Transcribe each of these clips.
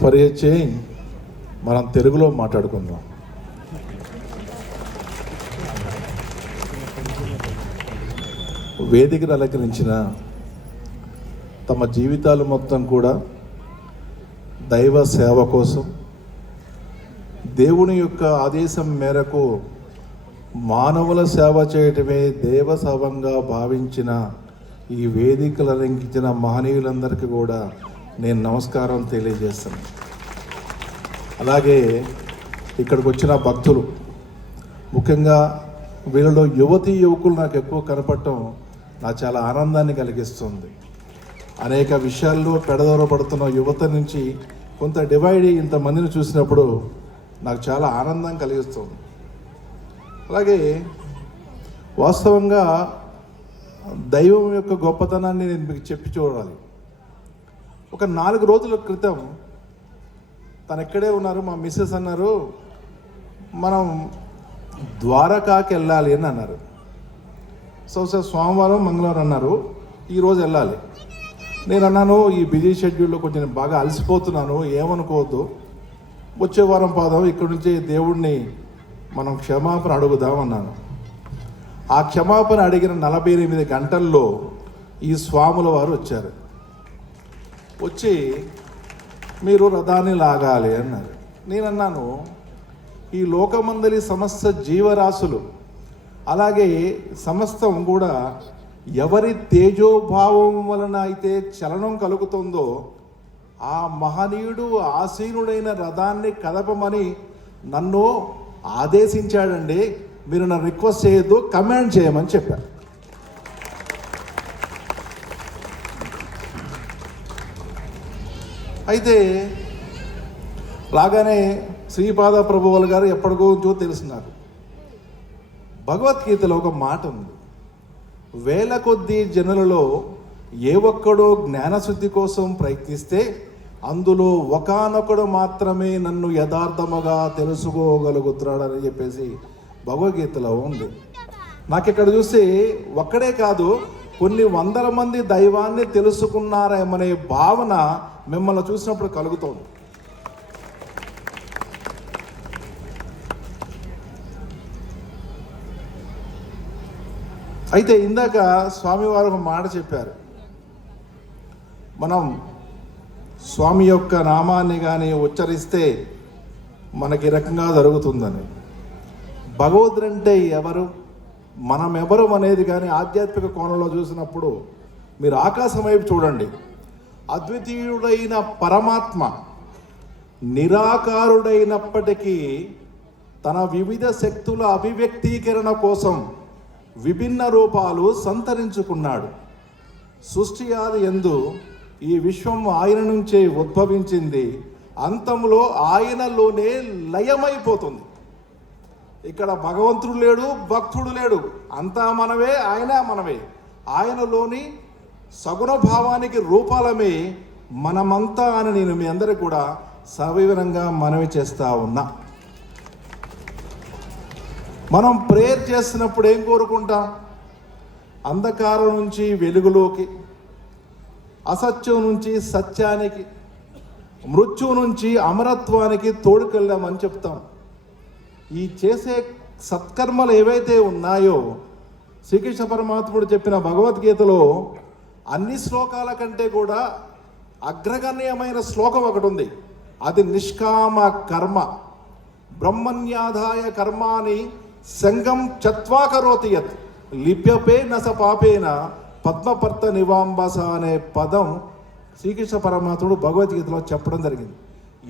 For చేయి మనం తెలుగులో మాట్లాడుకుందాం. వేదికను అలంకరించిన తమ జీవితాలు మొత్తం కూడా దైవ సేవ కోసం దేవుని యొక్క ఆదేశం మేరకు మానవుల సేవ చేయటమే దేవసవంగా భావించిన ఈ వేదికలు అలంకించిన మహనీయులందరికీ కూడా నేను నమస్కారం తెలియజేస్తాను. అలాగే ఇక్కడికి వచ్చిన భక్తులు ముఖ్యంగా వీళ్ళలో యువతీ యువకులు నాకు ఎక్కువ కనపడటం నాకు చాలా ఆనందాన్ని కలిగిస్తుంది. అనేక విషయాల్లో పెడదోరపడుతున్న యువత నుంచి కొంత డివైడ్ ఇంతమందిని చూసినప్పుడు నాకు చాలా ఆనందం కలిగిస్తుంది. అలాగే వాస్తవంగా దైవం యొక్క గొప్పతనాన్ని నేను మీకు చెప్పి చూడాలి. ఒక నాలుగు రోజుల క్రితం తను ఎక్కడే ఉన్నారు మా మిస్సెస్ అన్నారు మనం ద్వారకాకి వెళ్ళాలి అని అన్నారు. సో సార్ సోమవారం మంగళవారం అన్నారు. ఈరోజు వెళ్ళాలి. నేను అన్నాను ఈ బిజీ షెడ్యూల్లో కొంచెం బాగా అలసిపోతున్నాను ఏమనుకోవద్దు. వచ్చే వారం పాదం ఇక్కడి నుంచి దేవుడిని మనం క్షమాపణ అడుగుదాం అన్నాను. ఆ క్షమాపణ అడిగిన నలభై ఎనిమిది గంటల్లో ఈ స్వాముల వారు వచ్చారు. వచ్చి మీరు రథాన్ని లాగాలి అన్నారు. నేను అన్నాను ఈ లోకమందలి సమస్త జీవరాశులు అలాగే సమస్తం కూడా ఎవరి తేజోభావం వలన అయితే చలనం కలుగుతుందో ఆ మహనీయుడు ఆసీనుడైన రథాన్ని కదపమని నన్ను ఆదేశించాడండి. మీరు నన్ను రిక్వెస్ట్ చేయొద్దు కమాండ్ చేయమని చెప్పారు. అయితే లాగానే శ్రీపాద ప్రభువుల గారు ఎప్పటికో తెలుసున్నారు. భగవద్గీతలో ఒక మాట ఉంది. వేల కొద్ది జనులలో ఏ ఒక్కడో జ్ఞానశుద్ధి కోసం ప్రయత్నిస్తే అందులో ఒకానొకడు మాత్రమే నన్ను యథార్థముగా తెలుసుకోగలుగుతున్నాడని చెప్పేసి భగవద్గీతలో ఉంది. నాకు ఇక్కడ చూస్తే ఒక్కడే కాదు కొన్ని వందల మంది దైవాన్ని తెలుసుకున్నారేమనే భావన మిమ్మల్ని చూసినప్పుడు కలుగుతోంది అయితే ఇందాక స్వామివారు ఒక మాట చెప్పారు. మనం స్వామి యొక్క నామాన్ని కానీ ఉచ్చరిస్తే మనకి రకంగా జరుగుతుందని. భగవద్రంటే ఎవరు? మనం ఎవరు అనేది కానీ ఆధ్యాత్మిక కోణంలో చూసినప్పుడు మీరు ఆకాశం వైపు చూడండి. అద్వితీయుడైన పరమాత్మ నిరాకారుడైనప్పటికీ తన వివిధ శక్తుల అభివ్యక్తీకరణ కోసం విభిన్న రూపాలు సంతరించుకున్నాడు. సృష్టి ఆది ఎందు ఈ విశ్వం ఆయన నుంచే ఉద్భవించింది. అంతంలో ఆయనలోనే లయమైపోతుంది. ఇక్కడ భగవంతుడు లేడు భక్తుడు లేడు. అంతా మనవే ఆయన మనవే. ఆయనలోని సగుణ భావానికి రూపాలమే మనమంతా అని నేను మీ అందరికి కూడా సవివరంగా మనవి చేస్తా ఉన్నా. మనం ప్రేయర్ చేస్తున్నప్పుడు ఏం కోరుకుంటాం? అంధకారం నుంచి వెలుగులోకి అసత్యం నుంచి సత్యానికి మృత్యువు నుంచి అమరత్వానికి తోడుకెళ్ళామని చెప్తాం. ఈ చేసే సత్కర్మలు ఏవైతే ఉన్నాయో శ్రీకృష్ణ పరమాత్ముడు చెప్పిన భగవద్గీతలో అన్ని శ్లోకాల కంటే కూడా అగ్రగణ్యమైన శ్లోకం ఒకటి ఉంది. అది నిష్కామ కర్మ. బ్రహ్మన్యాధాయ కర్మాని సంగం చత్వాకరోతి యత్. లిప్యపే నస పాపేన పద్మపర్త నివాంబస అనే పదం శ్రీకృష్ణ పరమాత్ముడు భగవద్గీతలో చెప్పడం జరిగింది.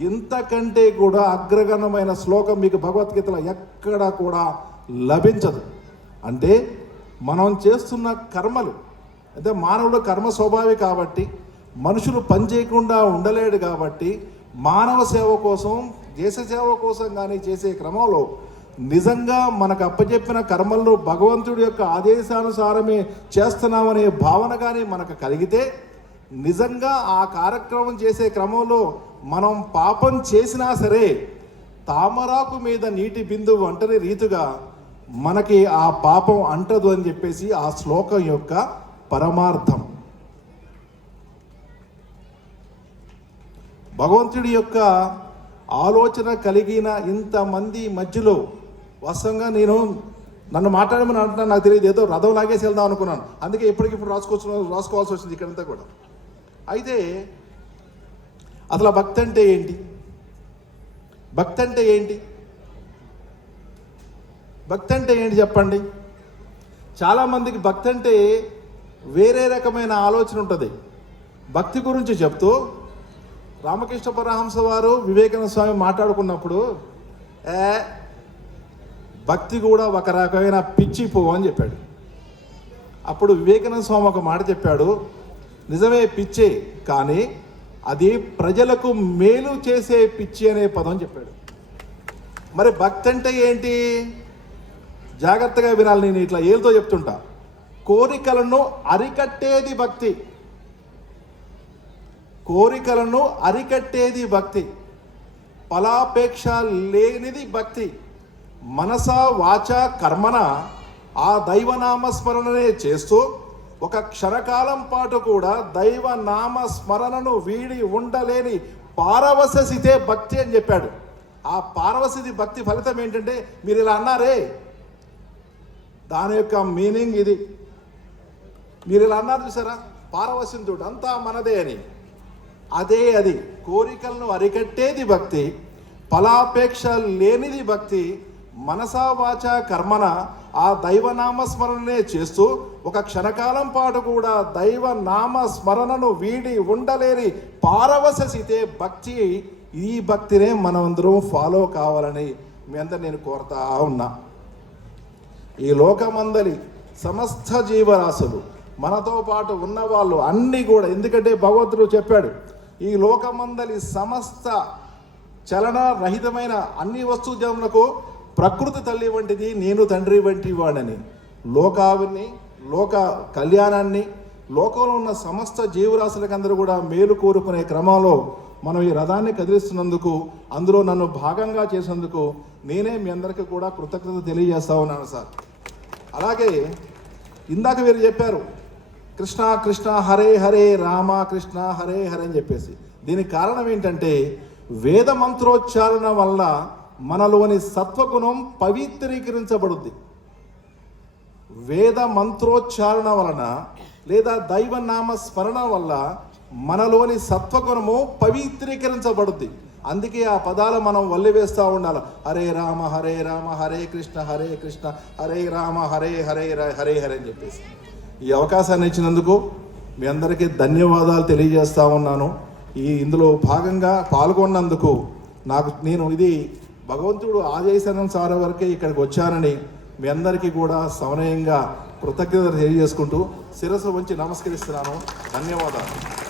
ఇంతకంటే కూడా అగ్రగణమైన శ్లోకం మీకు భగవద్గీతలో ఎక్కడా కూడా లభించదు. అంటే మనం చేస్తున్న కర్మలు అంటే మానవుడు కర్మ స్వభావి కాబట్టి మనుషులు పని చేయకుండా ఉండలేడు కాబట్టి మానవ సేవ కోసం దేశ సేవ కోసం కానీ చేసే క్రమంలో నిజంగా మనకు అప్పచెప్పిన కర్మలను భగవంతుడి యొక్క ఆదేశానుసారమే చేస్తున్నామనే భావన కానీ మనకు కలిగితే నిజంగా ఆ కార్యక్రమం చేసే క్రమంలో మనం పాపం చేసినా సరే తామరాకు మీద నీటి బిందువు అంటని రీతిగా మనకి ఆ పాపం అంటదు అని చెప్పేసి ఆ శ్లోకం యొక్క పరమార్థం. భగవంతుడి యొక్క ఆలోచన కలిగిన ఇంతమంది మధ్యలో వాస్తవంగా నేను నన్ను మాట్లాడమని అంటున్నాను నాకు తెలియదు ఏదో రథం లాగేసి వెళ్దాం అనుకున్నాను. అందుకే ఇప్పటికిప్పుడు రాసుకోవచ్చు రాసుకోవాల్సి వచ్చింది ఇక్కడంతా కూడా. అయితే అసలు భక్తి అంటే ఏంటి? భక్తి అంటే ఏంటి? భక్తి అంటే ఏంటి చెప్పండి? చాలామందికి భక్తి అంటే వేరే రకమైన ఆలోచన ఉంటుంది. భక్తి గురించి చెప్తూ రామకృష్ణ పరహంస వారు వివేకానంద స్వామి మాట్లాడుకున్నప్పుడు ఏ భక్తి కూడా ఒక రకమైన పిచ్చి పువ్వు అని చెప్పాడు. అప్పుడు వివేకానంద స్వామి ఒక మాట చెప్పాడు నిజమే పిచ్చే కానీ అది ప్రజలకు మేలు చేసే పిచ్చి అనే పదం చెప్పాడు. మరి భక్తి అంటే ఏంటి? జాగ్రత్తగా వినాలి నేను ఇట్లా ఏళ్ళతో చెప్తుంటా. కోరికలను అరికట్టేది భక్తి. కోరికలను అరికట్టేది భక్తి. ఫలాపేక్ష లేనిది భక్తి. మనస వాచ కర్మన ఆ దైవనామ స్మరణనే చేస్తూ ఒక క్షణకాలం పాటు కూడా దైవనామ స్మరణను వీడి ఉండలేని పారవశసితే భక్తి అని చెప్పాడు. ఆ పారవశిది భక్తి ఫలితం ఏంటంటే మీరు ఇలా అన్నారే. దాని యొక్క మీనింగ్ ఇది. మీరు ఇలా అన్నారు చూసారా? పారవశింతుడు అంతా మనదే అని. అదే అది. కోరికలను అరికట్టేది భక్తి ఫలాపేక్ష లేనిది భక్తి మనసా వాచ కర్మన ఆ దైవనామ స్మరణనే చేస్తూ ఒక క్షణకాలం పాటు కూడా దైవ నామ స్మరణను వీడి ఉండలేని పారవశసితే భక్తి ఈ భక్తినే మనమందరం ఫాలో కావాలని మీ అందరు నేను కోరుతా ఉన్నా. ఈ లోకమందలి సమస్త జీవరాశులు మనతో పాటు ఉన్నవాళ్ళు అన్నీ కూడా. ఎందుకంటే భగవంతుడు చెప్పాడు ఈ లోకమందలి సమస్త చలన రహితమైన అన్ని వస్తు జములకు ప్రకృతి తల్లి వంటిది నేను తండ్రి వంటి వాడని. లోకావిని లోక కళ్యాణాన్ని లోకంలో ఉన్న సమస్త జీవరాశులకందరూ కూడా మేలు కోరుకునే క్రమంలో మనం ఈ రథాన్ని కదిలిస్తున్నందుకు అందులో నన్ను భాగంగా చేసినందుకు నేనే మీ అందరికీ కూడా కృతజ్ఞత తెలియజేస్తా ఉన్నాను సార్. అలాగే ఇందాక వీరు చెప్పారు కృష్ణ కృష్ణ హరే హరే రామ కృష్ణ హరే హరే అని చెప్పేసి. దీనికి కారణం ఏంటంటే వేద మంత్రోచ్చారణ వల్ల మనలోని సత్వగుణం పవిత్రీకరించబడుద్ది. వేద మంత్రోచ్చారణ వలన లేదా దైవనామ స్మరణ వల్ల మనలోని సత్వగుణము పవిత్రీకరించబడుద్ది. అందుకే ఆ పదాలు మనం వల్లి వేస్తూ ఉండాలి. హరే రామ హరే రామ హరే కృష్ణ హరే కృష్ణ హరే రామ హరే హరే హరే హరే అని చెప్పేసి. ఈ అవకాశాన్ని ఇచ్చినందుకు మీ అందరికీ ధన్యవాదాలు తెలియజేస్తా ఉన్నాను. ఈ ఇందులో భాగంగా పాల్గొన్నందుకు నాకు నేను ఇది భగవంతుడు ఆదేశానుసార వరకే ఇక్కడికి వచ్చానని మీ అందరికీ కూడా సమనయంగా కృతజ్ఞత తెలియజేసుకుంటూ శిరస్సు వంచి నమస్కరిస్తున్నాను. ధన్యవాదాలు.